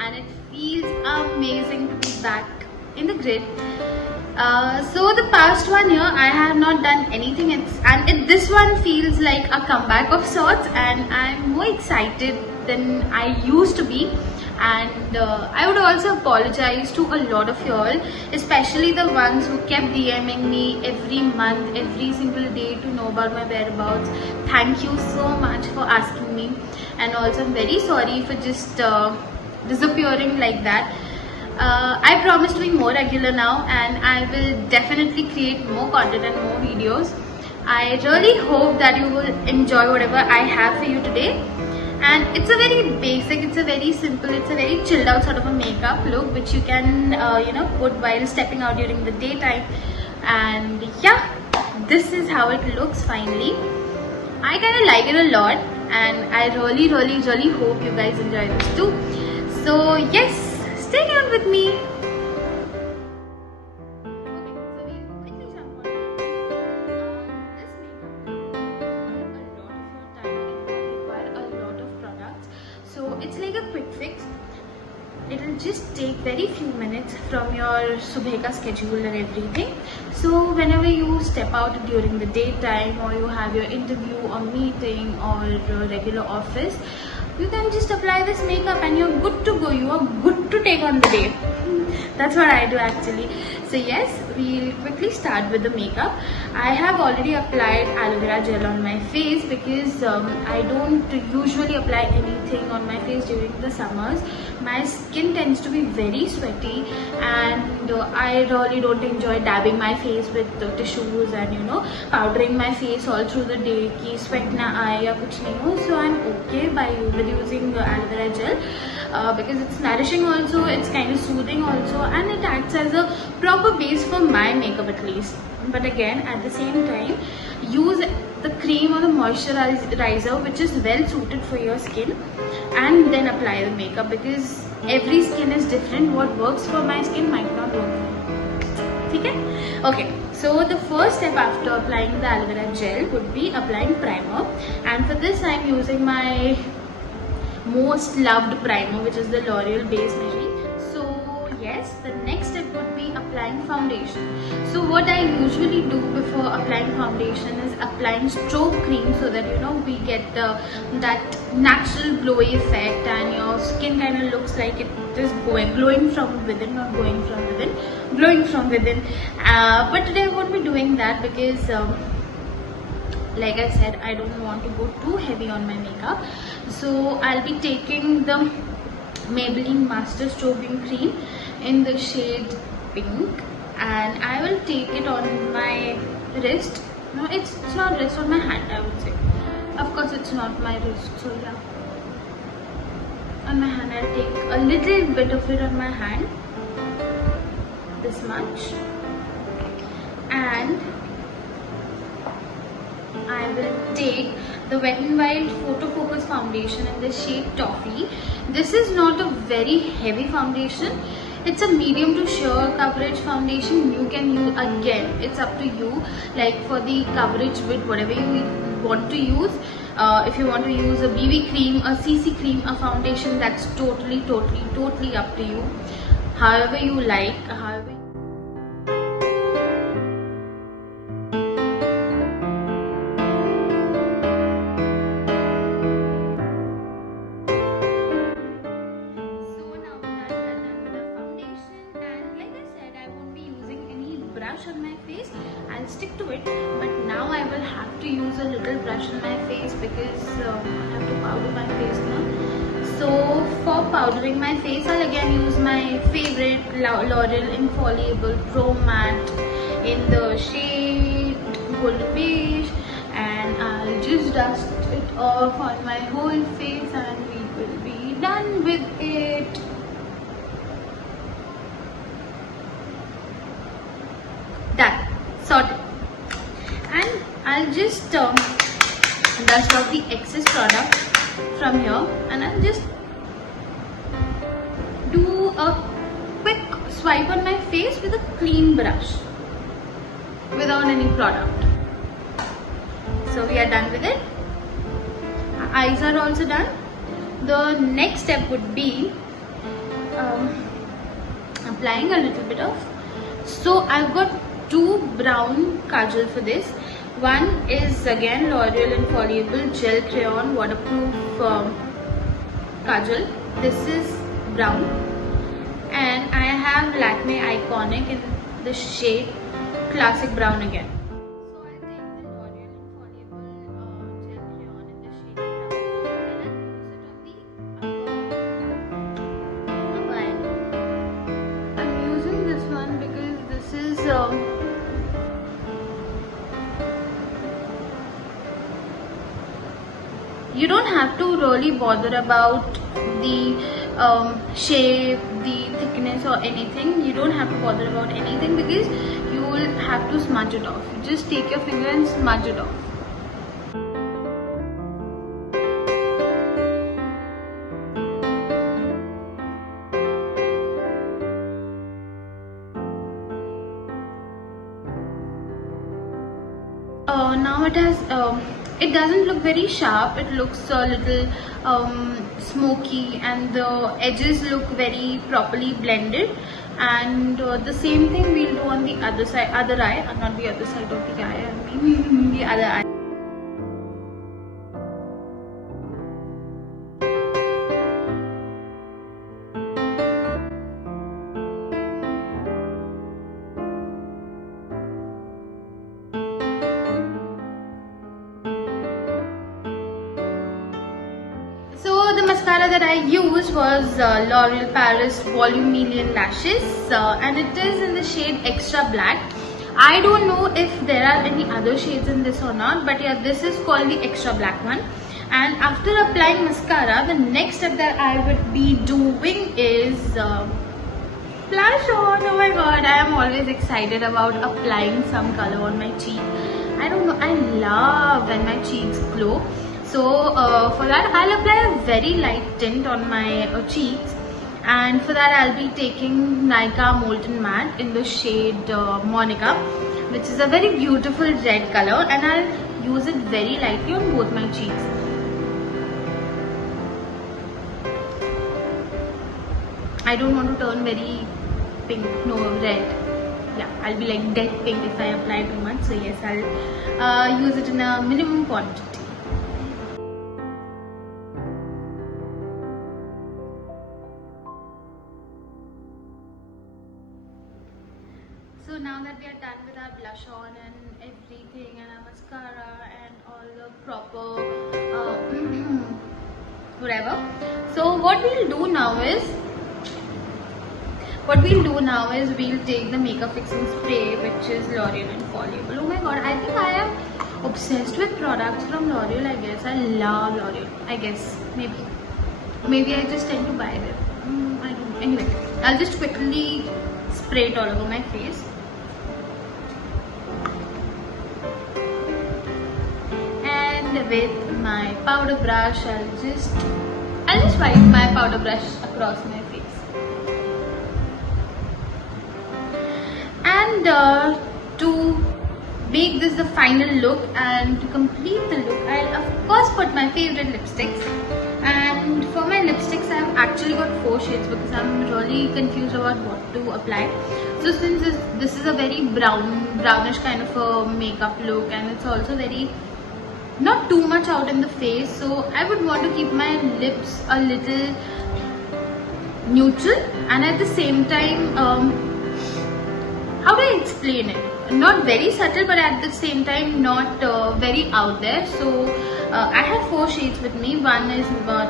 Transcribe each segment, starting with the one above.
and it feels amazing to be back in the grid. So the past 1 year I have not done anything, this one feels like a comeback of sorts, and I'm more excited than I used to be. And I would also apologize to a lot of y'all, especially the ones who kept DMing me every month, every single day to know about my whereabouts. Thank you so much for asking me, and also I'm very sorry for just disappearing like that. I promise to be more regular now, and I will definitely create more content and more videos. I really hope that you will enjoy whatever I have for you today. And it's a very basic, it's a very simple, it's a very chilled out sort of a makeup look which you can put while stepping out during the daytime. And yeah, this is how it looks finally. I kind of like it a lot, and I really hope you guys enjoy this too. So yes, stay tuned with me. It's like a quick fix. It'll just take very few minutes from your subah ka schedule and everything. So whenever you step out during the daytime, or you have your interview or meeting or your regular office, you can just apply this makeup and you're good to go. You are good to take on the day. That's what I do actually. So yes, we'll quickly start with the makeup. I have already applied aloe vera gel on my face because I don't usually apply anything on my face during the summers. My skin tends to be very sweaty, and I really don't enjoy dabbing my face with tissues and powdering my face all through the day ki sweat na aaye ya kuch nahi ho. So I'm okay with using aloe vera gel because it's nourishing also, it's kind of soothing also, and it acts as a proper base for my makeup at least. But again, at the same time, use the cream or the moisturizer which is well suited for your skin, and then apply the makeup, because every skin is different. What works for my skin might not work for you. Okay, so the first step after applying the aloe vera gel would be applying primer, and for this I'm using my most loved primer, which is the L'Oreal Base Magic. So yes, the next step would be applying foundation. So what I usually do before applying foundation is applying stroke cream, so that we get that natural glowy effect, and your skin kind of looks like it is glowing from within, not going from within, glowing from within. But today I won't be doing that because like I said, I don't want to go too heavy on my makeup. So I'll be taking the Maybelline Master Strobing Cream in the shade pink, and I will take it on my wrist. No, it's not wrist, on my hand I would say. Of course it's not my wrist, so yeah. On my hand, I'll take a little bit of it on my hand, this much, and I will take the Wet n Wild Photo Focus foundation in the shade Toffee. This is not a very heavy foundation. It's a medium to sheer coverage foundation. You can use, again, it's up to you, like for the coverage with whatever you want to use. If you want to use a BB cream, a CC cream, a foundation, that's totally up to you. However you like, on my face. I'll stick to it, but now I will have to use a little brush on my face because I have to powder my face now. So for powdering my face, I'll again use my favorite L'Oreal Infallible Pro Matte in the shade Golden Beige, and I'll just dust it off on my whole face, and we will be done with it. Done, sorted. And I'll just dust off the excess product from here, and I'll just do a quick swipe on my face with a clean brush without any product. So we are done with it. Our eyes are also done. The next step would be applying a little bit of. So I've got two brown kajal for this. One is again L'Oreal Infallible Gel Crayon Waterproof kajal. This is brown, and I have Lakme Iconic in the shade Classic Brown again. So I take the L'Oreal Infallible Gel Crayon in the shade brown, and I use it on the I'm using this one because this is you don't have to really bother about the shape, the thickness or anything. You don't have to bother about anything because you will have to smudge it off. You just take your finger and smudge it off. Now it doesn't look very sharp. It looks a little smoky, and the edges look very properly blended. And the same thing we'll do on the other side, other eye, not the other side of the eye, I mean the other eye. So the mascara that I used was L'Oreal Paris Volume Million Lashes, and it is in the shade Extra Black. I don't know if there are any other shades in this or not, but yeah, this is called the Extra Black one. And after applying mascara, the next step that I would be doing is blush on. Oh my god, I am always excited about applying some color on my cheek. I don't know, I love when my cheeks glow. So for that I'll apply a very light tint on my cheeks, and for that I'll be taking Nykaa Molten Matte in the shade Monica, which is a very beautiful red color, and I'll use it very lightly on both my cheeks. I don't want to turn very pink, no, red. Yeah, I'll be like dead pink if I apply too much. So yes, I'll use it in a minimum quantity. So now that we are done with our blush on and everything, and our mascara and all the proper whatever, so what we'll do now is we'll take the makeup fixing spray, which is L'Oreal Infallible. Oh my god, I think I am obsessed with products from L'Oreal. I guess I love L'Oreal. I guess maybe I just tend to buy them. I don't know. Anyway, I'll just quickly spray it all over my face. And with my powder brush, I'll just wipe my powder brush across my face. And to make this the final look and to complete the look, I'll of course put my favorite lipsticks. And for my lipsticks, I've actually got 4 shades because I'm really confused about what to apply. So since this is a very brownish kind of a makeup look, and it's also very not too much out in the face, so I would want to keep my lips a little neutral, and at the same time, how do I explain it? Not very subtle, but at the same time not very out there. So I have 4 shades with me. One is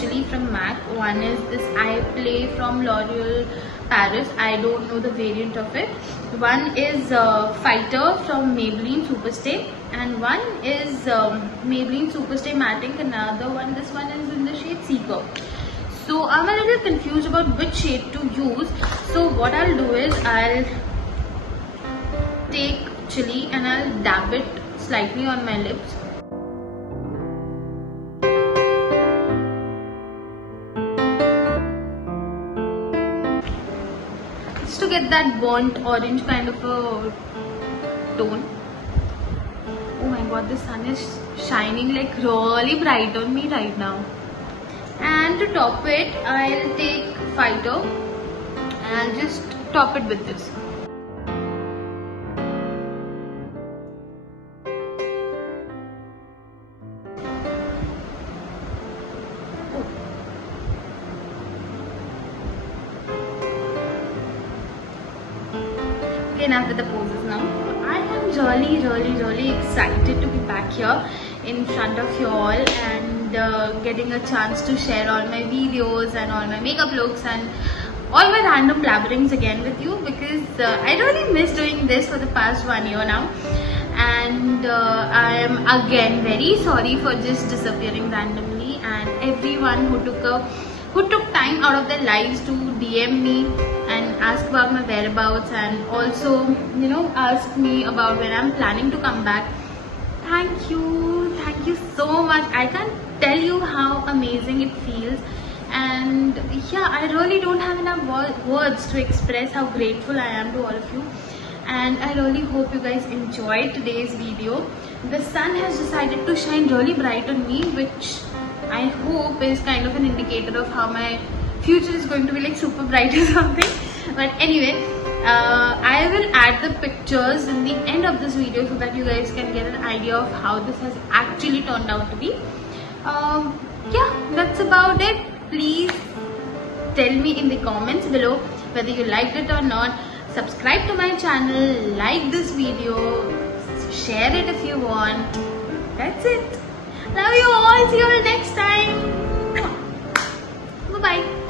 Chili from MAC, one is this I Play from L'Oreal Paris, I don't know the variant of it. One is Fighter from Maybelline Superstay, and one is Maybelline Superstay Matte Ink. Another one, this one is in the shade Seeker. So I'm a little confused about which shade to use. So what I'll do is I'll take Chili and I'll dab it slightly on my lips. Just to get that burnt orange kind of a tone. Oh my god, the sun is shining like really bright on me right now. And to top it, I'll take Fighter and I'll just top it with this. Enough with the poses now. I am really excited to be back here in front of you all and getting a chance to share all my videos and all my makeup looks and all my random blabberings again with you, because I really miss doing this for the past 1 year now, and I am again very sorry for just disappearing randomly, and everyone who took time out of their lives to DM me and ask about my whereabouts, and also ask me about when I'm planning to come back. Thank you so much. I can't tell you how amazing it feels, and yeah, I really don't have enough words to express how grateful I am to all of you. And I really hope you guys enjoyed today's video. The sun has decided to shine really bright on me, which I hope is kind of an indicator of how my future is going to be like super bright or something. But anyway, I will add the pictures in the end of this video so that you guys can get an idea of how this has actually turned out to be. Yeah, that's about it. Please tell me in the comments below whether you liked it or not. Subscribe to my channel, like this video, share it if you want. That's it. Love you all. See you all next time. Bye bye.